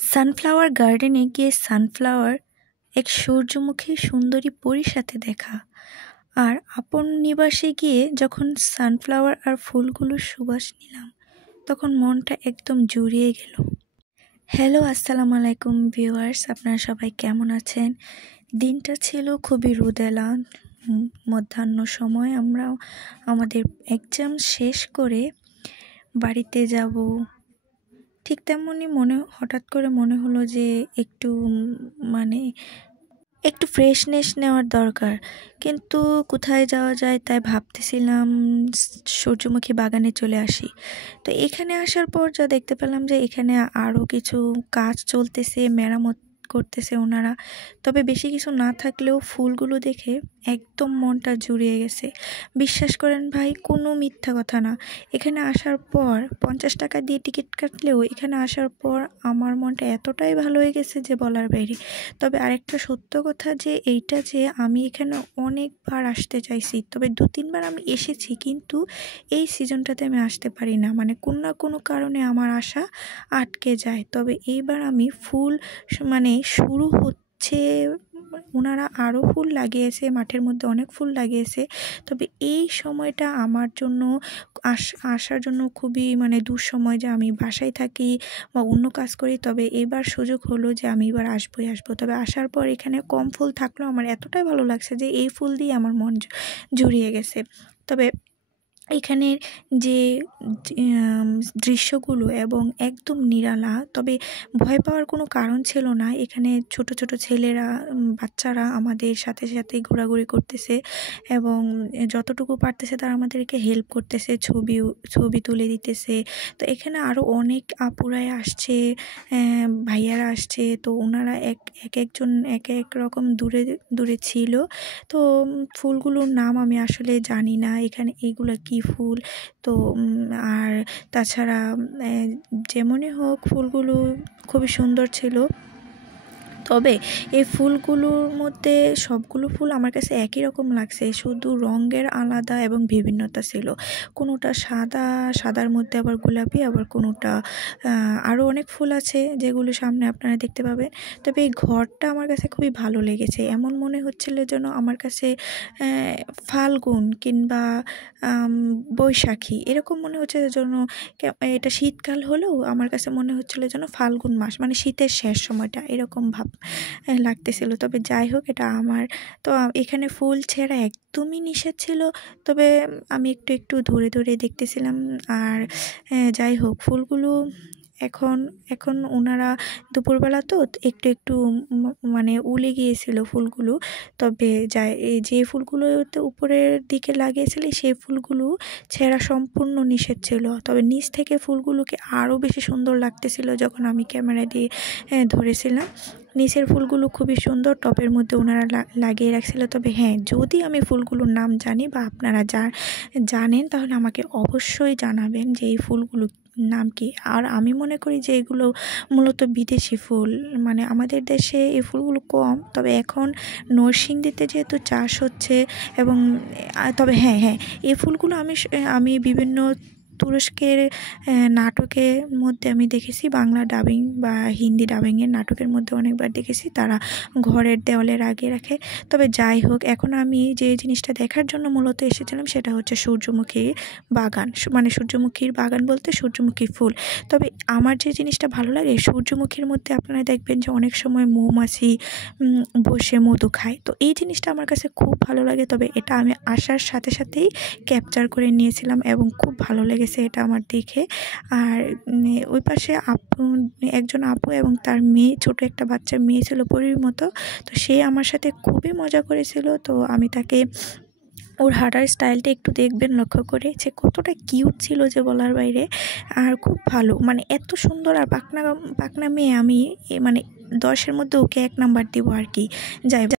Sunflower গার্ডেনে গিয়ে sunflower এক সূর্যমুখী সুন্দরী পরীর সাথে দেখা। আর আপন নিবাসে গিয়ে যখন সানফ্লাওয়ার আর ফুলগুলোর সুবাস নিলাম, তখন মনটা একদম জুড়িয়ে গেল। হ্যালো, আসসালামু আলাইকুম ভিউয়ার্স, আপনারা সবাই কেমন আছেন? দিনটা ছিল খুবই রোদেলা। মধ্যাহ্ন সময় আমরা আমাদের এক্সাম শেষ করে বাড়িতে যাব। ঠিক তেমনই হঠাৎ করে মনে হলো যে একটু ফ্রেশনেস নেওয়ার দরকার। কিন্তু কোথায় যাওয়া যায় তাই ভাবতেছিলাম সূর্যমুখী বাগানে চলে আসি। তো এখানে আসার পর যা দেখতে পেলাম যে এখানে আরও কিছু কাজ চলতেছে, মেরামত করতেছে ওনারা। তবে বেশি কিছু না থাকলেও ফুলগুলো দেখে একদম মনটা জুড়িয়ে গেছে। বিশ্বাস করেন ভাই, কোনো মিথ্যা কথা না। এখানে আসার পর 50 টাকা দিয়ে টিকিট কাটলেও এখানে আসার পর আমার মনটা এতটাই ভালো হয়ে গেছে যে বলার বাইরে। তবে আরেকটা সত্য কথা যে আমি এখানে অনেকবার আসতে চাইছি, তবে 2-3 বার আমি এসেছি, কিন্তু এই সিজনটাতে আমি আসতে পারি না। কোনো না কোনো কারণে আমার আসা আটকে যায়। তবে এইবার আমি ফুল শুরু হচ্ছে, ওনারা আরও ফুল লাগিয়েছে, মাঠের মধ্যে অনেক ফুল লাগিয়েছে। তবে এই সময়টা আমার জন্য আসার জন্য খুবই দুঃসময়, যে আমি বাসায় থাকি বা অন্য কাজ করি। তবে এবার সুযোগ হলো যে আমি এবার আসবো। তবে আসার পর এখানে কম ফুল থাকলেও আমার এতটাই ভালো লাগছে যে এই ফুল দিয়ে আমার মন জুড়িয়ে গেছে। তবে এখানের যে দৃশ্যগুলো এবং একদম নিরালা, তবে ভয় পাওয়ার কোনো কারণ ছিল না। এখানে ছোট ছোট ছেলেরা, বাচ্চারা আমাদের সাথে সাথে ঘোরাঘুরি করতেছে এবং যতটুকু পারতেছে তারা আমাদেরকে হেল্প করতেছে, ছবি তুলে দিতেছে। তো এখানে আরও অনেক আপুরাই আসছে, ভাইয়ারা আসছে। তো ওনারা একজন এক রকম দূরে দূরে ছিল। তো ফুলগুলোর নাম আমি আসলে জানি না এখানে এইগুলো কি ফুল। তো আর তাছাড়া যেমনই হোক, ফুলগুলো খুবই সুন্দর ছিল। তবে এই ফুলগুলোর মধ্যে সবগুলো ফুল আমার কাছে একই রকম লাগছে, শুধু রঙের আলাদা এবং বিভিন্নতা ছিল। কোনোটা সাদার মধ্যে আবার গোলাপি, আবার কোনোটা আরও অনেক ফুল আছে যেগুলো সামনে আপনারা দেখতে পাবেন। তবে এই ঘরটা আমার কাছে খুবই ভালো লেগেছে। এমন মনে হচ্ছিল যেন আমার কাছে ফাল্গুন কিংবা বৈশাখী এরকম মনে হচ্ছে, যেন এটা শীতকাল হলেও আমার কাছে মনে হচ্ছিল যেন ফাল্গুন মাস, শীতের শেষ সময়টা, এরকম ভাব লাগতেছিল। তবে যাই হোক, এটা আমার তো এখানে ফুল ছেঁড়া একদমই নিষেধ ছিল। তবে আমি একটু ধরে দেখতেছিলাম। আর যাই হোক, ফুলগুলো এখন ওনারা দুপুরবেলা তো একটু উলে গিয়েছিল ফুলগুলো। তবে যে ফুলগুলোতে উপরের দিকে লাগিয়েছিল সেই ফুলগুলো ছেঁড়া সম্পূর্ণ নিষেধ ছিল। তবে নিচ থেকে ফুলগুলোকে আরও বেশি সুন্দর লাগতেছিল যখন আমি ক্যামেরা দিয়ে ধরেছিলাম। নিচের ফুলগুলো খুবই সুন্দর, টবের মধ্যে ওনারা লাগিয়ে রাখছিল। তবে হ্যাঁ, যদি আমি ফুলগুলোর নাম জানি বা আপনারা জানেন তাহলে আমাকে অবশ্যই জানাবেন যে এই ফুলগুলো নাম কি। আর আমি মনে করি যে এগুলো মূলত বিদেশি ফুল, আমাদের দেশে এই ফুলগুলো কম। তবে এখন নরসিংদীতে যেহেতু চাষ হচ্ছে এবং তবে হ্যাঁ, এই ফুলগুলো আমি বিভিন্ন তুরস্কের নাটকের মধ্যে আমি দেখেছি, বাংলা ডাবিং বা হিন্দি ডাবিংয়ের নাটকের মধ্যে অনেকবার দেখেছি তারা ঘরের দেওয়ালে লাগিয়ে রাখে। তবে যাই হোক, এখন আমি যে জিনিসটা দেখার জন্য মূলত এসেছিলাম সেটা হচ্ছে সূর্যমুখীর বাগান। সূর্যমুখীর বাগান বলতে সূর্যমুখী ফুল। তবে আমার যে জিনিসটা ভালো লাগে, সূর্যমুখীর মধ্যে আপনারা দেখবেন যে অনেক সময় মৌমাছি বসে মধু খায়। তো এই জিনিসটা আমার কাছে খুব ভালো লাগে। তবে এটা আমি আসার সাথে সাথেই ক্যাপচার করে নিয়েছিলাম এবং খুব ভালো লেগেছে এটা আমার দেখে। আর ওই পাশে একজন আপু এবং তার মেয়ে, ছোট একটা বাচ্চা মেয়ে ছিল পরীর মতো। তো সে আমার সাথে খুবই মজা করেছিল। তো আমি তাকে ওর হাঁটার স্টাইলটা একটু দেখবেন, লক্ষ্য করে যে কতটা কিউট ছিল যে বলার বাইরে। আর খুব ভালো, এত সুন্দর আর পাকনা মেয়ে। আমি 10-এর মধ্যে ওকে 1 নাম্বার দিব আর কি। যাই